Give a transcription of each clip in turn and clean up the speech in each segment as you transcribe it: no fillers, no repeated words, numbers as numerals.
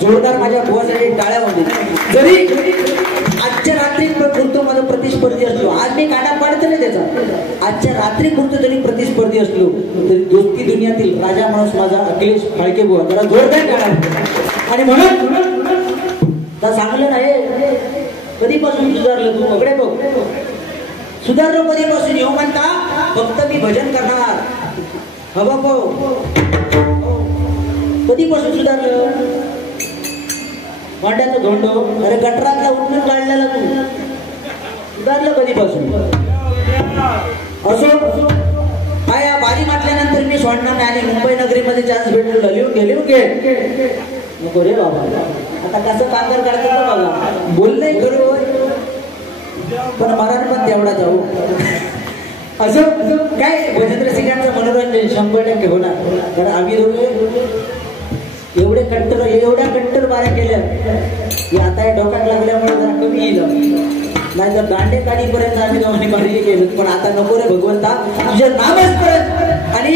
जोरदार माझ्या बुवासाठी टाळ्यामध्ये जरी आजच्या रात्री पुरतो माझा प्रतिस्पर्धी असलो, आज मी काटा पाडत नाही त्याचा, आजच्या रात्री पुरतो जरी प्रतिस्पर्धी असलो तरी दोस्ती दुनियातील राजा माणूस माझा अखिलेश फाळके बुवा, त्याला जोरदार टाळ्या. आणि म्हणून तर सांगलं नाही कधीपासून सुधारलं तू वगळे बघ, सुधारलो कधीपासून येऊ म्हणता फक्त मी भजन करणार हवा पाहू, कधीपासून सुधारलं भांड्याचं धोंडो, अरे गटरातला उठून काढलेला तू सुधारलं कधीपासून. असो काय या बारी म्हटल्यानंतर मी सोडणार नाही आणि मुंबई नगरीमध्ये चान्स भेटलो लिहून घे नको रे बाबा, आता कसं कांगर काढतात बघा, बोललंय खरं पण मराठी पण तेवढा जाऊ. असं काय भजन रसिकांचं मनोरंजन 100% होणार, कारण आम्ही दोघे एवढ्या कट्टर बाऱ्या केल्या की आता या डोक्यात लागल्यामुळे जरा कमी येईल, नाही तर दांडे काढीपर्यंत आम्ही दोघांनी बारी केलं, पण आता नको रे भगवंता तुझं नामच परत, आणि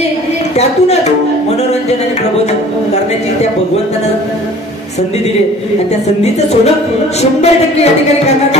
त्यातूनच मनोरंजन आणि प्रबोधन करण्याची त्या भगवंतानं संधी दिली आणि त्या संधीचं सोनं 100% या ठिकाणी करणार.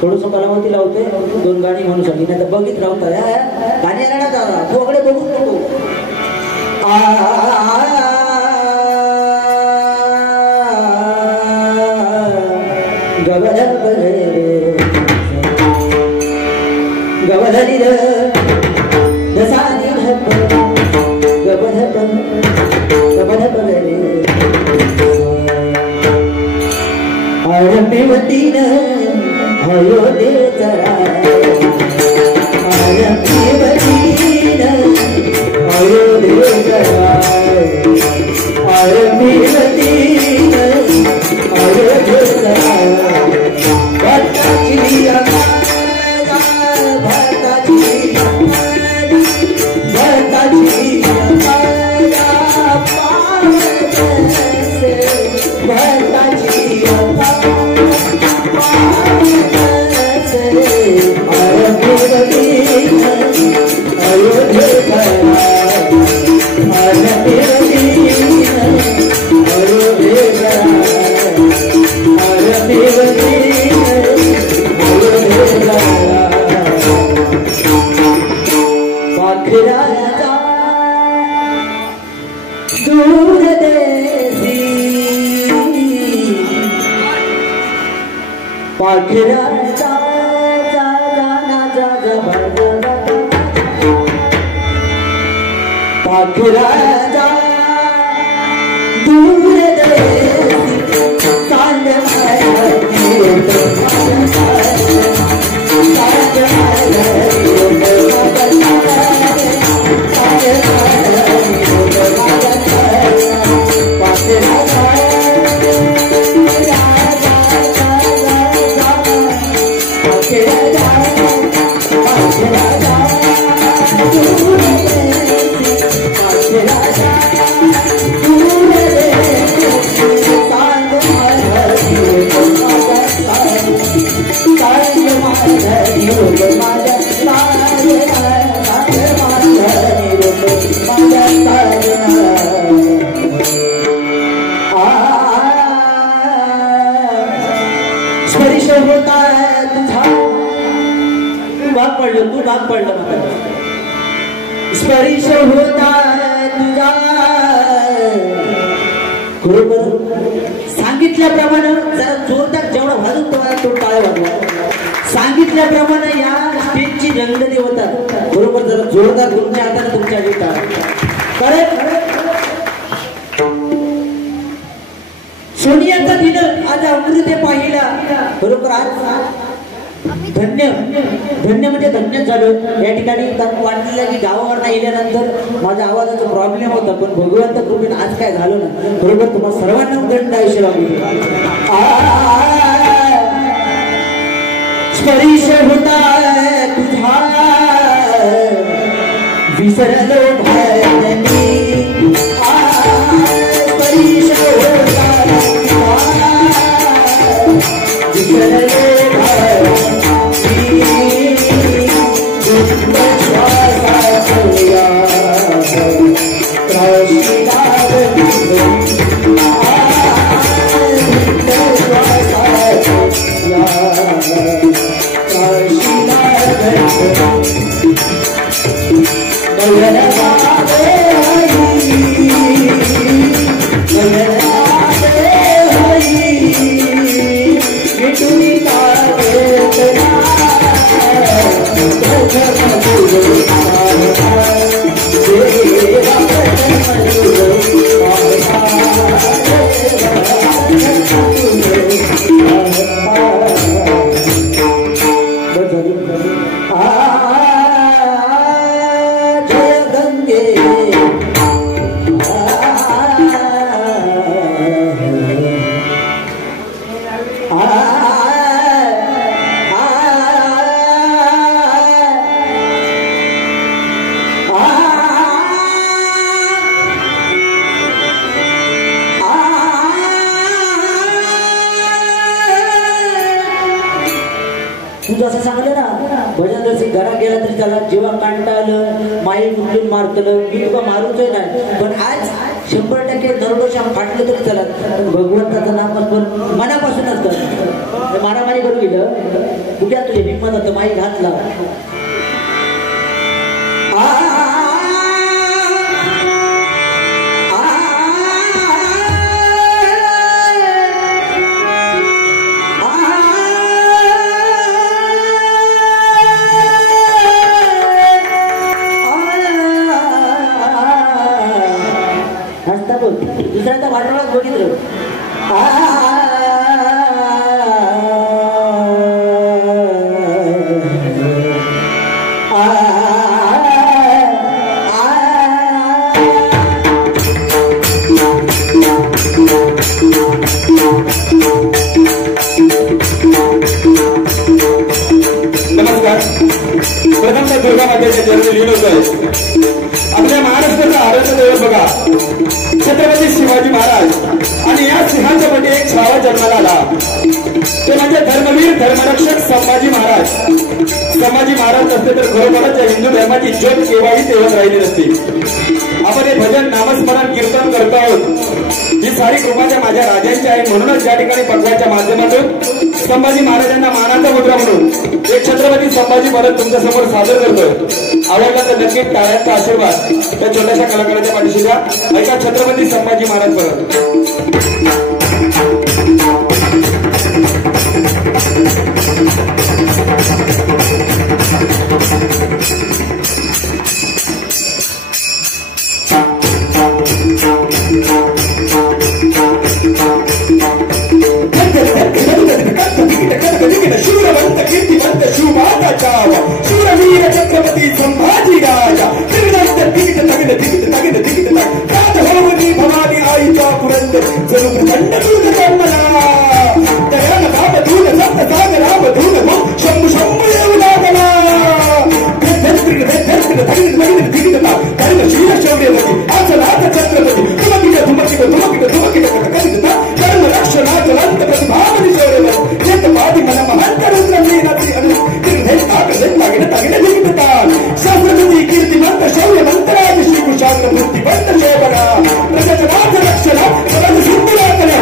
थोडस कलावती लावते, 2 गाणी म्हणू शकली नाही तर बघित राहता गाणी येणार ना तू अकडे बघू नको. गवधरी दसानी आरंभीवतीन अयोध्येचा आरंभीवतीन अयोध्येचा आरंभीवतीन अयोध्येचा भक्ताची स्पर्श होता तुझा सांगितल्याप्रमाणे जरा जोरदार जेवढा वाजून तो टाळ्या वाजवा. सांगितल्याप्रमाणे या स्टेजची रंगती होतात बरोबर, जरा जोरदार तुमच्या हाताने तुमच्या टाळ्या. कारण सोनियाचा दिन आज अमृते पाहिला. बरोबर आज धन्य धन्य म्हणजे धन्य झालं या ठिकाणी. कारण वाटलेलं की गावावर येल्यानंतर माझ्या आवाजाचा प्रॉब्लेम होता, पण भगवंत कृपेने आज काय झालं ना. बरोबर तुम्हाला सर्वांना दंड आयुष्य लागू. स्पर्श होता तुझा विसरलो भारती. स्पर्श होता विसरलो तू जसं सांगलं ना भजन रसिक घरात गेला तरी त्याला जेव्हा कांटाळलं माई उचलून मारतलं. मी तुला मारूचोय नाही, पण आज 100% दरडोशा फाटलं तरी चला भगवंताचं नाम पण मनापासूनच कर. मारामारी करून गेलं कुठ्या तुझे हिंमत होतं माई घातला. दुसऱ्यांदा वाटोळाच बघितलं. नमस्कार. प्रथमतः दुर्गा मातेच्या चरणी लीन होतोय. आपल्या महाराष्ट्राचं आराध्य दैवत बघा छत्रपती शिवाजी महाराज, आणि या सिंहाच्या मध्ये एक छावा जन्माला आला. ते म्हणजे धर्मवीर धर्मरक्षक संभाजी महाराज. संभाजी महाराज असते तर खरोखरच या हिंदू धर्माची ज्योत केव्हाही तेवत राहिली नसती. आपण हे भजन नामस्मरण कीर्तन करतो आहोत. ही सारी कृपा माझ्या राजांची आहे. म्हणूनच या ठिकाणी पटवाच्या माध्यमातून संभाजी महाराजांना मानाचा मुद्रा म्हणून एक छत्रपती संभाजी महाराज तुमच्या समोर सादर करतोय. आवडला तर नक्की टाळ्यांचा आशीर्वाद त्या छोट्याशा कलाकाराच्या पाठीशी द्या. ऐका छत्रपती संभाजी महाराज परत. शूरवंत कीर्तिवंत शिवमाता चावा शूरवीर छत्रपती संभाजी राजा तिकीट तगिद राजभवनी भवानी आईच्या पुरंदर जणू प्रचंड दूध जन्मला. दयाल राम दूध सप्त सागराम दूध हो शंभू शंभू येऊ लागला. धर्मशील शौर्यवती आचलात छत्रपती धुमकिट कर्म रक्षणात अंत प्रतिभावनी शौर्यवती येत पादी मन महंत रुद्र मीनाची शास्त्रपती कीर्तिमंत शौर्यवंत राज श्री कुशाग्र मूर्तिवंत शोभना प्रगत राज रक्षणा सिंधुराकल्या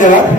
धन्यवाद.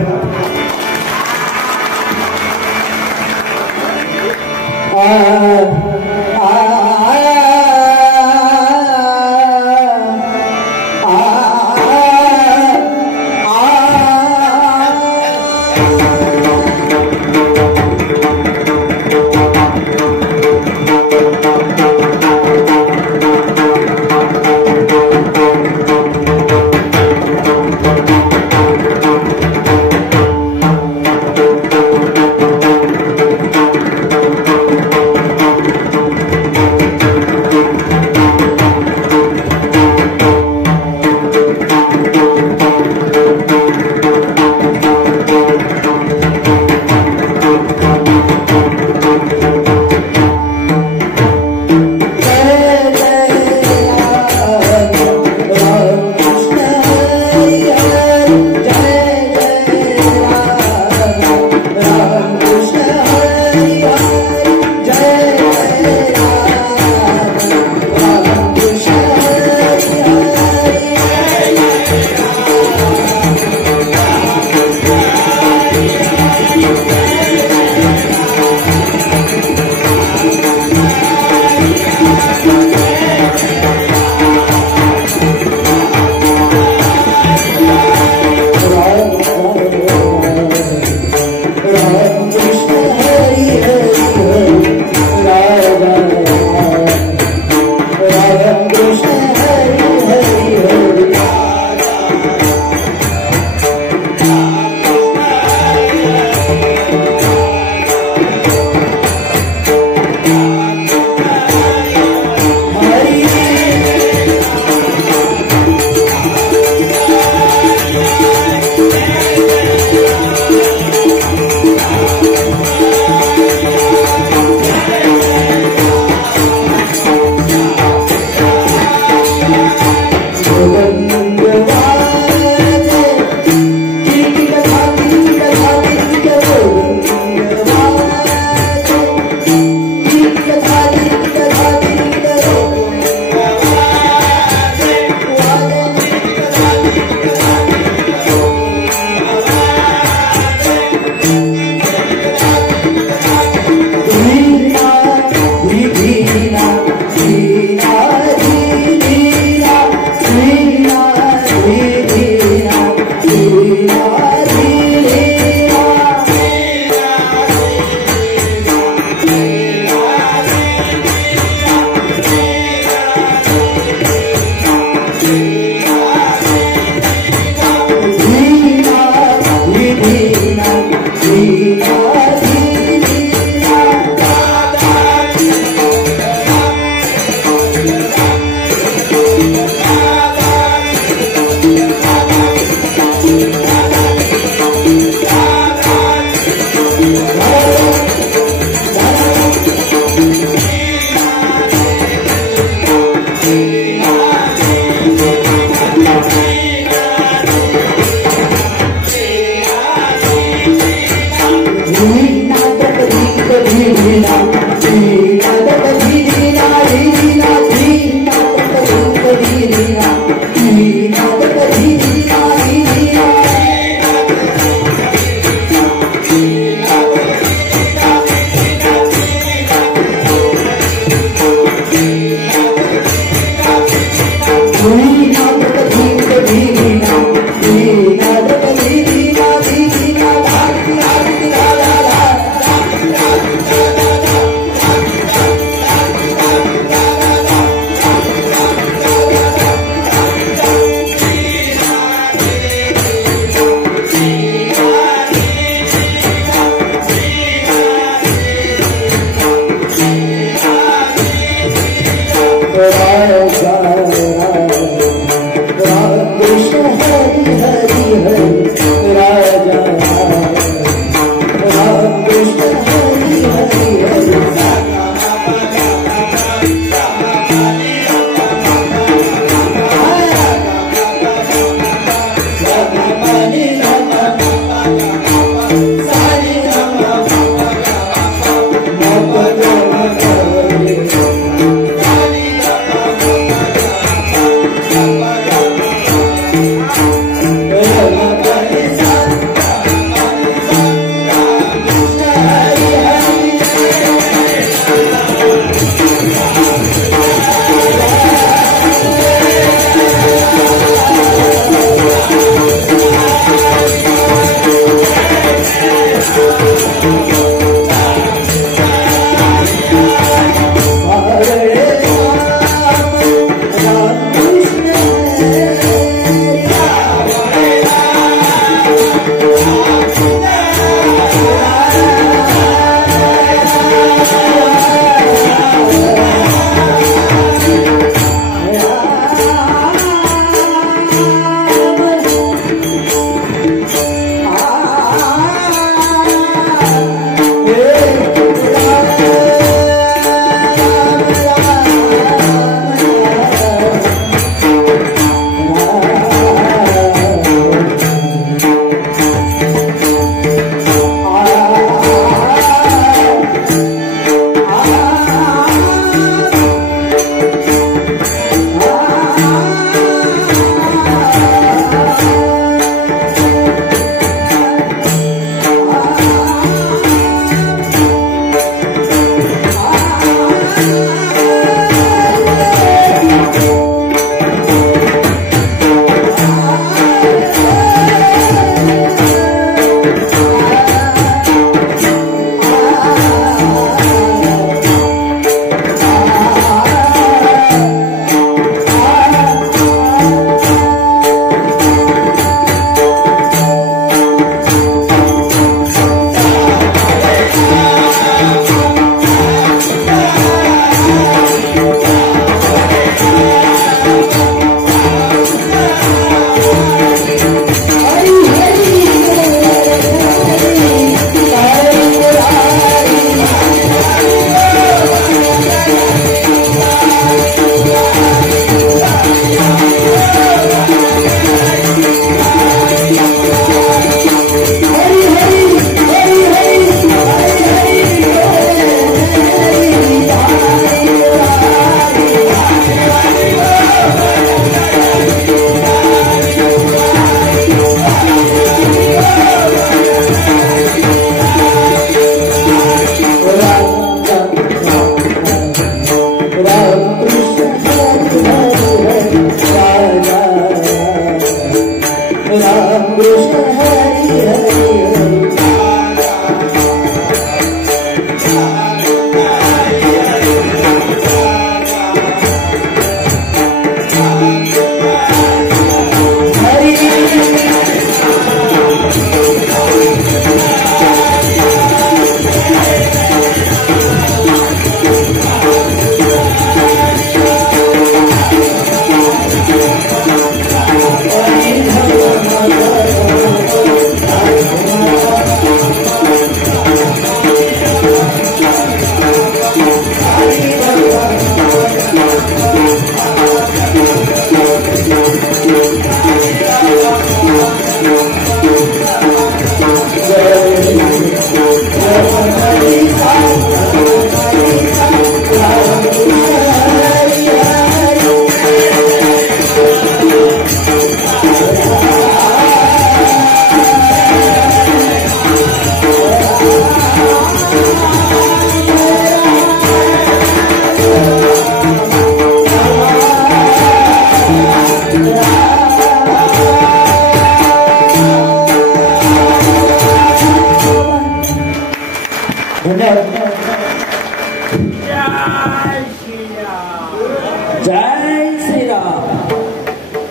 जय श्रीराम.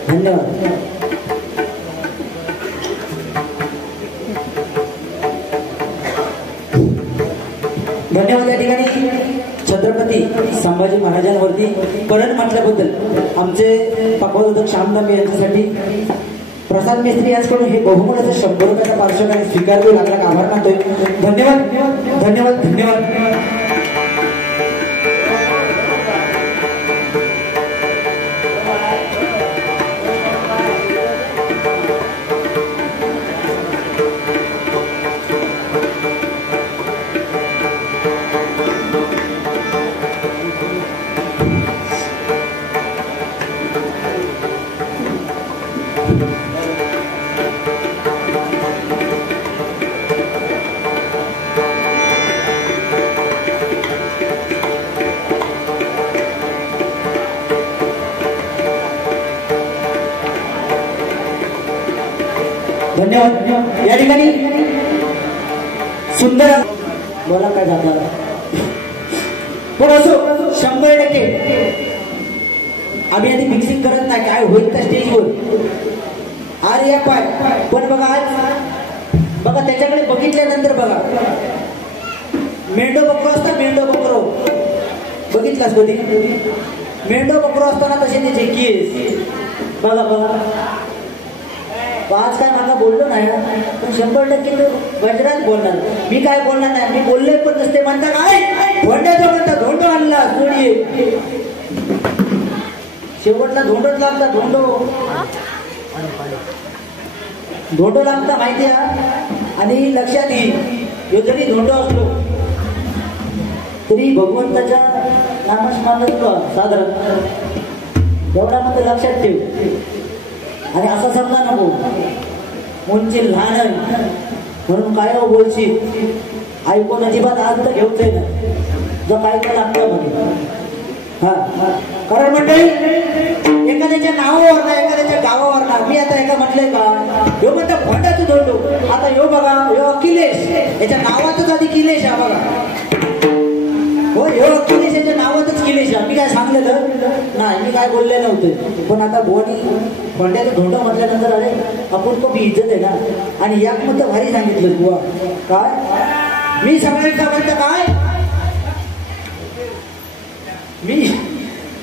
धन्यवाद. धन्यवाद. या ठिकाणी छत्रपती संभाजी महाराजांवरती करण म्हटल्याबद्दल आमचे पकवादक श्यामनामे यांच्यासाठी प्रसाद मिस्त्री यांच्याकडून हे बहुमूल्याचं 100 रुपयाचा पार्श्वकाने स्वीकारतो. लागला आभार मानतोय. धन्यवाद. धन्यवाद. धन्यवाद. धन्यवाद. या ठिकाणी सुंदर बोला काय जाता पण असो 100% आम्ही आधी मिक्सिंग करत नाही. काय होईल त्या स्टेजवर अरे या पाय पण बघा आज बघा त्याच्याकडे बघितल्यानंतर बघा मेंढो बकरो असता. मेंढो बकरो बघितलास कधी? मेंढो बकरो असताना तसे त्याचे केस बघा बघा. आज काय मला बोललो नाही पण 100% तो गजरात बोलणार. मी काय बोलणार नाही. मी बोलले पण नसते. म्हणता काय धोंड्याचा म्हणता धोंडो आणला कोणी शेवटला धोंडोच लागता. धोंडो लागता माहिती आहे. आणि लक्षात येईल जरी धोंडो असलो तरी भगवंताच्या नामस्मरणात साधारण एवढा मध्ये लक्षात ठेव. आणि असं समजा नको उंची लहान म्हणून काय बोलशील ऐकून अजिबात आज तर घेऊच आहे ना जो काय काय लागतं मध्ये. हा कारण मंडळी एखाद्याच्या नावावर ना एखाद्याच्या गावावर ना मी आता एका म्हटलंय का ह्यो म्हणतो भोंडाचं धोंडो. आता ह्यो बघा ह्यो अखिलेश याच्या नावातच आधी किलेश हा बघा. हो ह्यो अखिलेश याच्या नावातच किलेश हा. मी काय सांगलेलं नाही. मी काय बोलले नव्हते पण आता भोंड्याचं धोंडो म्हटल्यानंतर अरे आपण खूप इज्जत आहे ना. आणि याक मग भारी सांगितलं बुवा काय मी सगळ्यांचा म्हणतं काय मी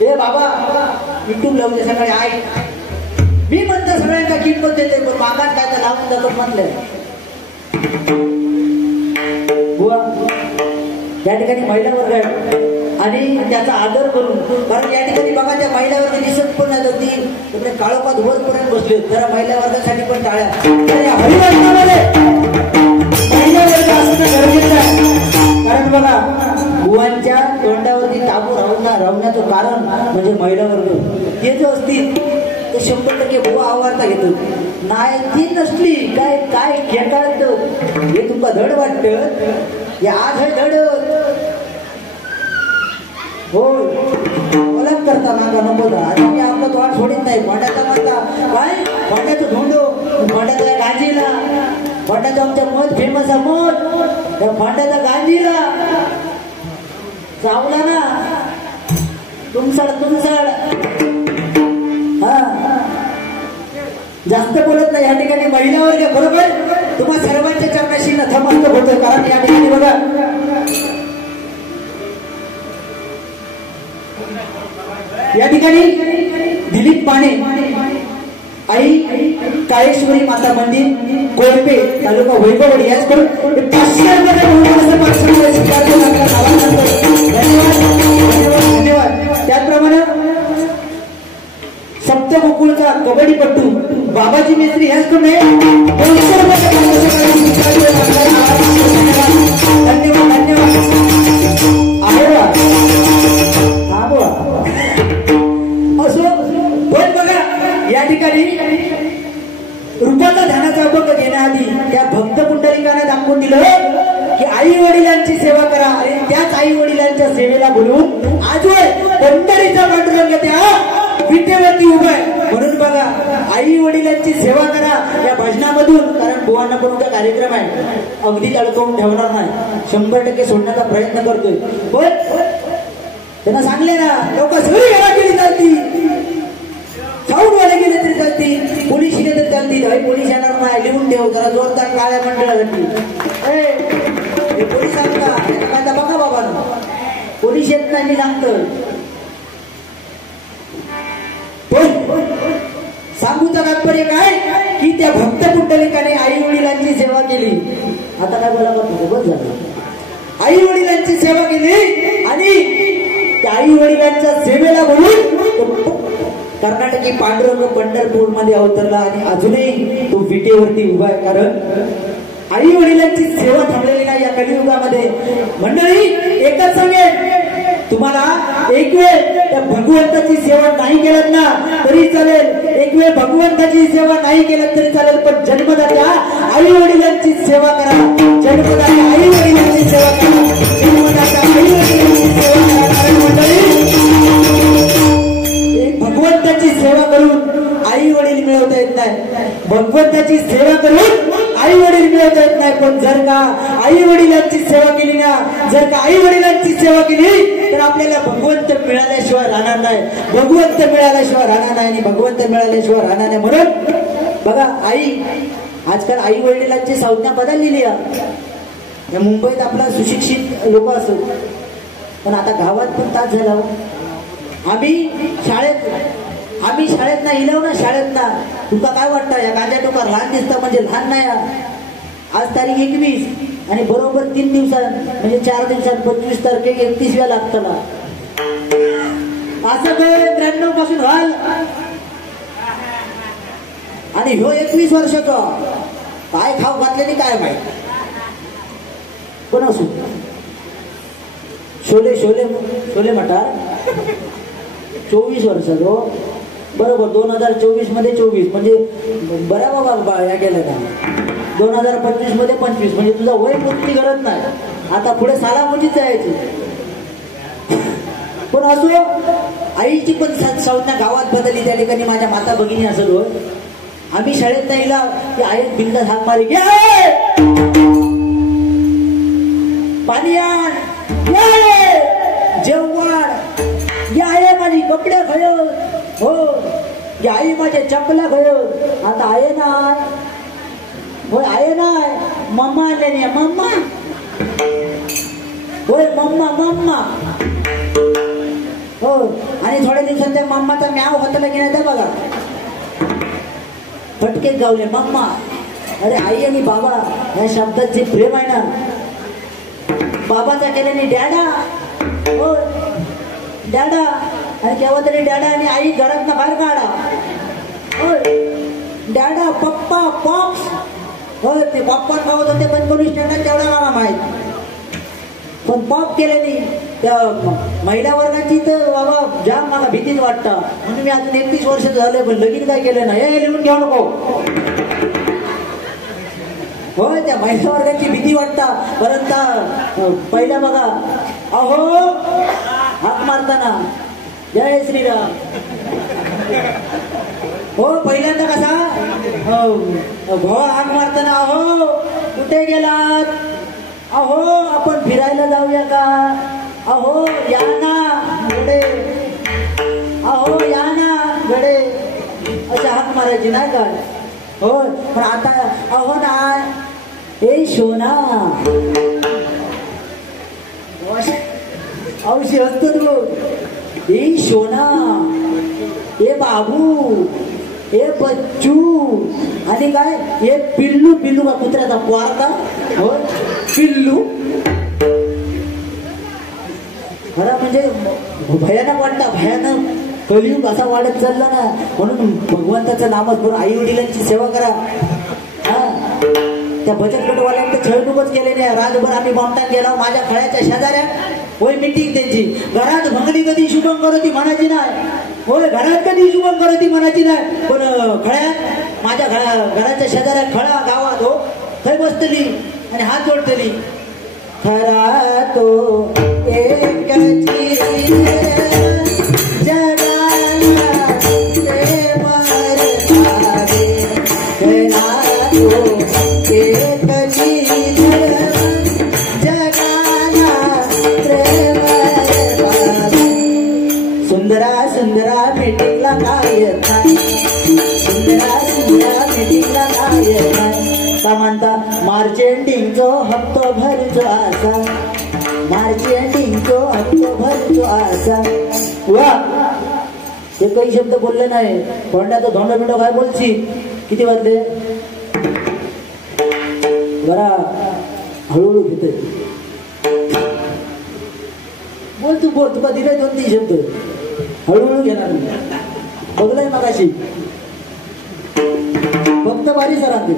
ए बाबा युट्यूब लावते सगळे आहे. मी म्हणतो सगळ्यांचा किंमत देते पण मागात काय तर लावून जातो म्हटलंय बुवा. या ठिकाणी महिला वर्ग आहे आणि त्याचा आदर करून कारण या ठिकाणी बघा त्या महिला वर्ग दिसत पण नाही होती तिकडे काळोखात वरपर्यंत बसले. जरा महिला वर्गासाठी पण टाळ्या. हरिवर्गामध्ये महिला वर्ग असणं गरजेचं आहे. कारण बघा बुवांच्या तोंडावरती टाकू राहण्याचं कारण म्हणजे महिला वर्ग हे जे असतील ते 100% बुवा आवारता घेतो. नाही ती नसली काय काय खेळात हे तुमका धड वाटत या आज हे धड हो ओळख करता नाका नको दा. आता मी आपलं तोंड सोडित नाही. भांड्याचा म्हणता काय भांड्याचं धोंडो भांड्याच्या गांजीला भांड्याचं आमच्या मध फेमस आहे मध त्या भांड्याचा गांजीला चावला ना तुमसाड हा जास्त बोलत नाही. या ठिकाणी महिला वर्ग बरोबर तुम्हा सर्वांच्या चरणाशी नतमस्तक होतोय. कारण या ठिकाणी बघा या ठिकाणी दिलीप माने आई काळेश्वरी माता मंदिर कोळपे तालुका वैभववाडी याचकडून 500 धन्यवाद. त्याचप्रमाणे सप्तगोकुळचा कबड्डीपट्टू बाबाजी मेस्त्री याचकडून 200 रुपये सांगून दिलं की आई वडिलांची सेवा करा आणि त्याच आई वडिलांच्या सेवेला बोलून आजवर पंढरीचा पांडुरंग त्या विटेवरती उभा आहे. म्हणून बघा आई वडिलांची सेवा करा या भजनामधून, कारण बुवांना पण उद्या कार्यक्रम आहे, अगदी अडकवून ठेवणार नाही, 100% सोडण्याचा प्रयत्न करतोय. पण त्यांना सांगले ना, लोक सगळी घरा केली जातील, साऊंडवाले गेले तरी चालतील, पोलीस गेले तरी चालतील. पोलीस येणार नाही, लिहून ठेव जरा जोरदार काळ्या मंडळासाठी. पोलीस सांगता बघा बाबा, पोलीस येत नाही मी सांगतो. सांगूचं तात्पर्य काय की त्या भक्त पुंडलिकाने आई वडिलांची सेवा केली. आता काय बोला बस झालं, आई वडिलांची सेवा केली आणि त्या आई वडिलांच्या सेवेला बोलून कर्नाटकी पांडुरंग पंढरपूर मध्ये अवतरला आणि अजूनही तो विटेवरती उभा आहे. कारण आई वडिलांची सेवा थांबलेली नाही या कलियुगामध्ये. मंडळी एकच सांगेल तुम्हाला, एक वेळ त्या भगवंताची सेवा नाही केलं ना तरी चालेल, एक वेळ भगवंताची सेवा नाही केलं तरी चालेल, पण जन्मदात्या आई वडिलांची सेवा करा, जन्मदात्या आई वडिलांची सेवा करा, जन्मदात्या आई वडिलांची सेवा करा. कारण मंडळी भगवंताची सेवा करून आई वडील मिळवता येत नाही, भगवंताची सेवा करून आई वडील मिळवता येत नाही. पण जर का आई वडिलांची सेवा केली ना, जर का आई वडिलांची सेवा केली तर आपल्याला भगवंत मिळाल्याशिवाय राहणार नाही, भगवंत मिळाल्याशिवाय राहणार नाही आणि भगवंत मिळाल्याशिवाय राहणार नाही. म्हणून बघा आई, आजकाल आई वडिलांची संज्ञा बदललेली आहे. मुंबईत आपला सुशिक्षित लोक असो, पण आता गावात पण तास झाला. आम्ही शाळेत ना इलव ना, शाळेत ना तुका काय वाटतं या गांजा टोका लहान दिसतं म्हणजे लहान नाही. आज तारीख 21 आणि बरोबर 3 दिवसात म्हणजे 4 दिवसात 25 तारखेक 31व्या लागतं ना. असं 93 पासून व्हाल आणि ह्यो 21 वर्षाचा काय खाऊ घातले काय माहिती. कोण असू शोले मटार 24 वर्षाचो बरोबर. 2024 मध्ये 24 म्हणजे बऱ्या बाबा या गेल्या का. 2025 मध्ये 25 म्हणजे तुझा वय मोठी गरज नाही, आता पुढे सालामुचीच जायची. पण असो आईची पण संज्ञा गावात बदलली. त्या ठिकाणी माझ्या माता भगिनी असलो आम्ही शाळेत नाही की आई बिंदा हाक मारी घे पाणी आण, जेवण या आहे माझी कपडे खय हो, या आई माझे चपला खय. आता आहे ना होय, आहे ना मम्मा आले मम्मा होय, मम्मा हो. आणि थोड्या दिवसात त्या मम्माचा म्याव होतला की नाही बघा, फटकेच गावले मम्मा. अरे आई आणि बाबा या शब्दात जे प्रेम आहे ना, बाबाचा केल्याने डॅडा हो डॅडा, आणि केव्हा तरी डॅडा आणि आई घरात बाहेर काढा हो. डॅडा पप्पा पॉप्स हो, ते पॉपकॉर्न खावत होते पण कोणी स्टँडर्ड तेवढा मला माहित. पण पॉप केल्याने त्या महिला वर्गाची तर बाबा जाम मला भीतीच वाटतं. म्हणून मी अजून 31 वर्ष झाले पण लगीन काय केलं नाही. हे लिहून घेऊ नको होय, त्या महिला वर्गाची भीती वाटता. परंतु पहिला बघा अहो हाक मारताना जय श्रीराम हो, पहिल्यांदा कसा भोवा हाक मारताना अहो कुठे गेलात, अहो आपण फिरायला जाऊया का, अहो या ना गडे, अहो या ना गडे, अशा हाक मारायची नाही का हो. पण आता अहो ना ए शोना औषध असतो तू, ए शोना, ए बाबू, ए बच्चू, आणि काय हे पिल्लू. पिल्लू का कुत्र्याचा पोरका हो, पिल्लू. खरं म्हणजे भयानक वाटतं, भयानक कलियुग असा वाढत चालला ना. म्हणून भगवंताचं नामच करून आई वडिलांची सेवा करा. हा, त्या बचत गटवाल्यांनी छळणूकच केलेली आहे. रातभर आम्ही बॉम्बटान गेलो माझ्या खळ्याच्या शेजाऱ्या होय, मिटिंग त्यांची. घरात भंगडी कधी शुभम करती म्हणायची नाही होय, घरात कधी शुभम करती म्हणायची नाही, पण खळ्यात माझ्या घराच्या शेजाऱ्या खळा गावात हो थंय बसतली आणि हात जोडतली खरा तो एकची जगाला प्रेम रचावे खरा तो एकची जगाला प्रेम रचावे सुंदरा सुंदरा भेटीला काय सुंदरा सुंदरा भेटीला काय का म्हणता मार्चेंडिंगचो हप्तो भरचो आसा मार्चेंडिंगचो हप्तो भरचो आसा वा ते काही शब्द बोलले नाही तोंडाचं धोंडा बिंडो काय बोलची किती वाजले बरा हळूहळू घेते बोल तू बोल तुला दिले 2-3 शब्द हळूहळू घेणार मी बघलाय मगाशी फक्त बारी सरांचे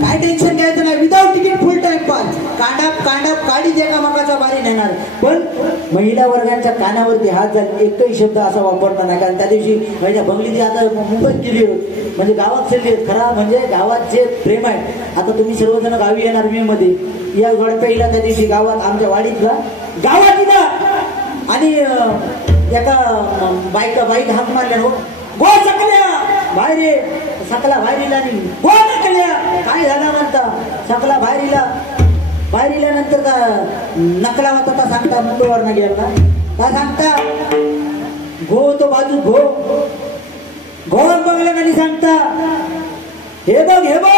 काय टेन्शन घ्यायचं नाही without ticket full time pass कांडाप काढीच एका मकाचा बारी नेणार पण महिला वर्गांच्या कानावरती हात झाले एकही शब्द असा वापरणार नाही कारण त्या दिवशी माझ्या बंगलीची आता मुंबईत गेली म्हणजे गावात चालली खरा म्हणजे गावात जे प्रेम आहे आता तुम्ही सर्वजण गावी येणार मे मध्ये या जोडप्याला त्या दिवशी गावात आमच्या वाडीतला गावात इला आणि एका बाईक हाक मारल्या हो गो सकल्या बाहेर सकला बाहेरीला नाही गो नकल्या काय झाला म्हणता सकला बाहेरीला नंतर का नकला होता सांगता मुंबईवर न गेला का सांगता घो तो बाजू घो बघला नाही सांगता हे बघ हे बघ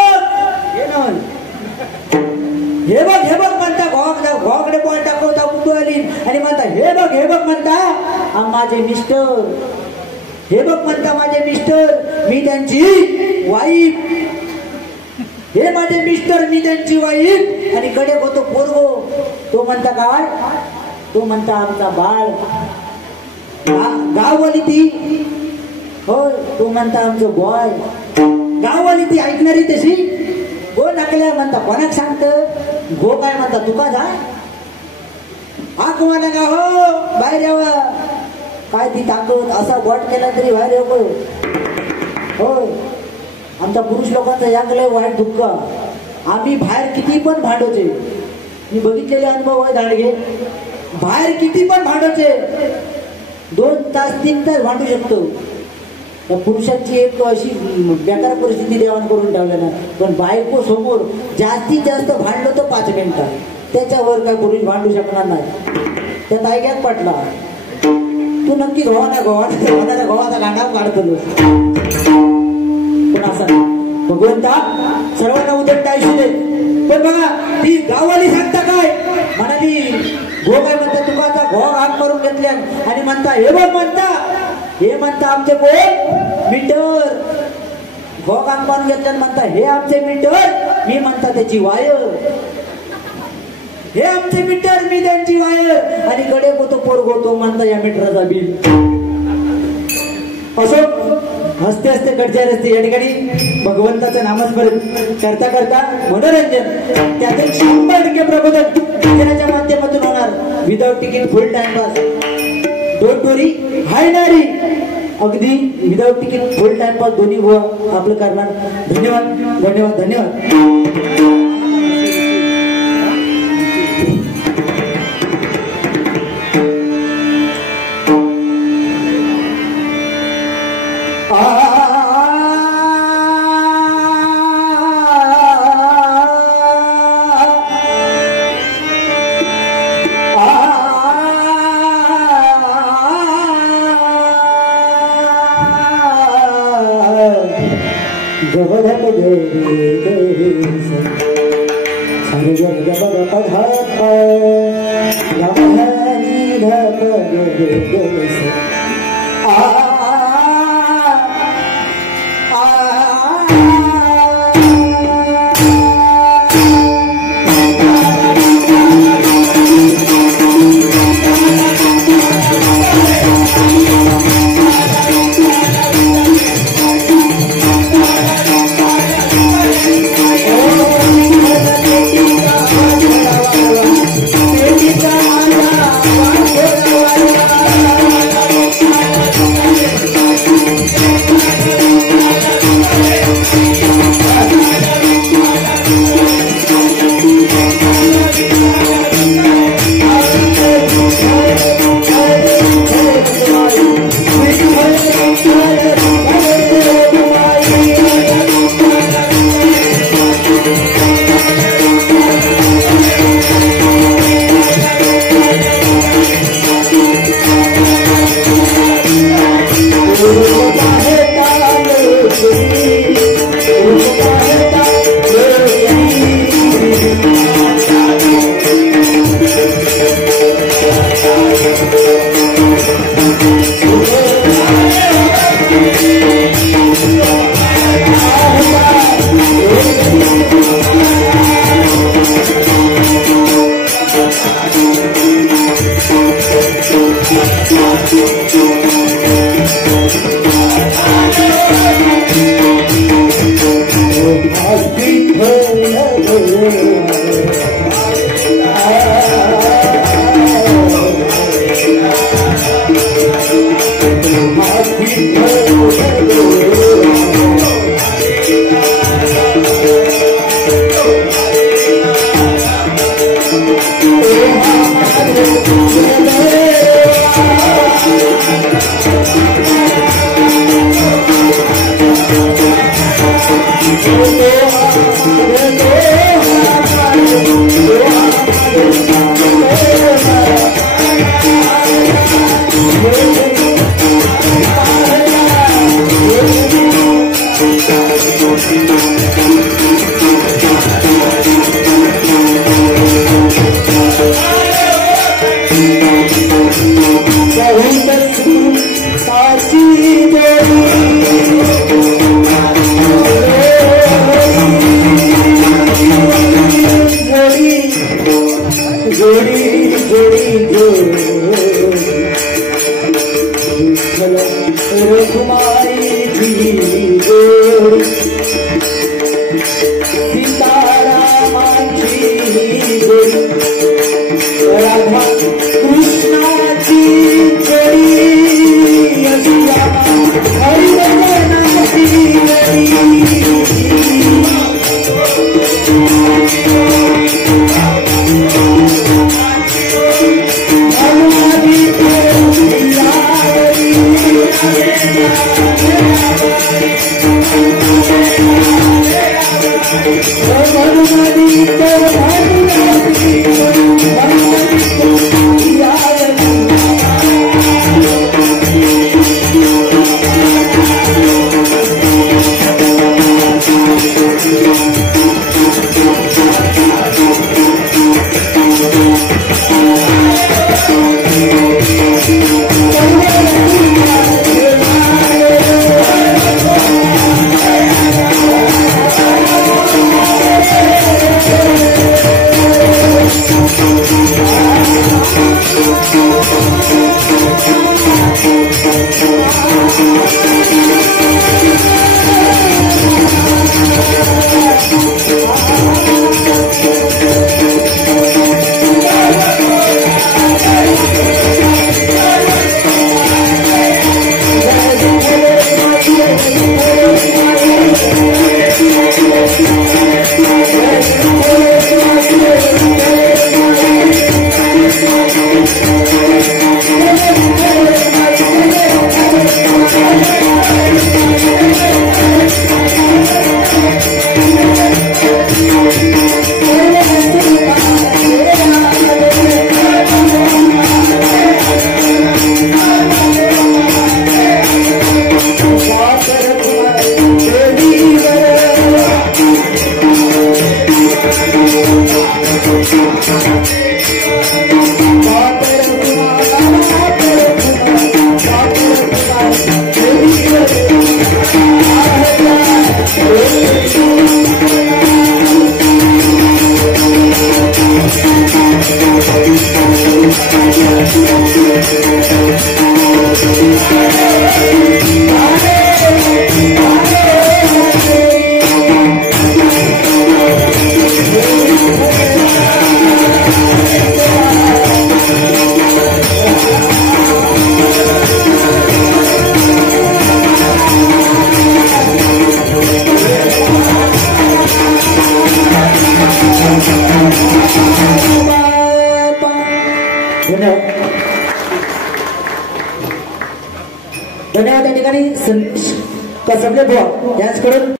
म्हणता घोकडे बॉल टाकवता कुतुहली आणि म्हणता हे बघ म्हणता माझे मिस्टर हे बघ म्हणता माझे मिस्टर मी त्यांची वाईफ हे माझे मिस्टर मी त्यांची वाईफ आणि कडे होतो पोरगो तो म्हणता काय तो म्हणता आमचा बाळ गाववाली ती होय तो म्हणता आमचं बॉय गाववाली ती ऐकणारी तशी गो नकल्या म्हणता कोणाक सांगत गो काय म्हणता तुका जा हाक म्हणा का हो बाहेर यावा काय ती ताकद असा गोट केला तरी बाहेर येऊ होय आमचा पुरुष लोकांचा याकलंय वाईट दुःख आम्ही बाहेर किती पण भांडोचे मी बघितलेले अनुभव आहे दांडगे बाहेर किती पण भांडोचे 2 तास 3 तास भांडू शकतो त्या पुरुषांची एक अशी बेकार परिस्थिती देवाण करून ठेवल्या ना पण बायको समोर जास्तीत जास्त भांडलो तर 5 मिनिटं त्याच्यावर काय पुरुष भांडू शकणार नाही त्यात ऐक्यात पटला तू नक्की गव्हाचा गांडाव काढतो पण असं भगवंता सर्वांना उदंड आयुष्य दे पण बघा ती गाववाली सांगता काय म्हणाली गो काय म्हणता तुका आता घो हात करून घेतल्या आणि म्हणता हे म्हणता आमचे कोण मीटर घो काम करून घेतल्या म्हणता हे आमचे मीटर मी म्हणता त्याची वायर हे आमचे मीटर मी त्यांची वायर आणि कडे होतो पोरगोतो म्हणता या मीटरचा बिल असो हसते हसते कडच्या रस्ते या ठिकाणी भगवंताचं नामस्मरण करता करता मनोरंजन त्यातून 100% प्रबोधन माध्यमातून होणार without ticket full time pass don't worry हाय नारी अगदी without ticket full time pass दोन्ही आपलं करणार धन्यवाद धन्यवाद धन्यवाद धन्यवाद. त्या ठिकाणी कसबले बुवा डान्स करून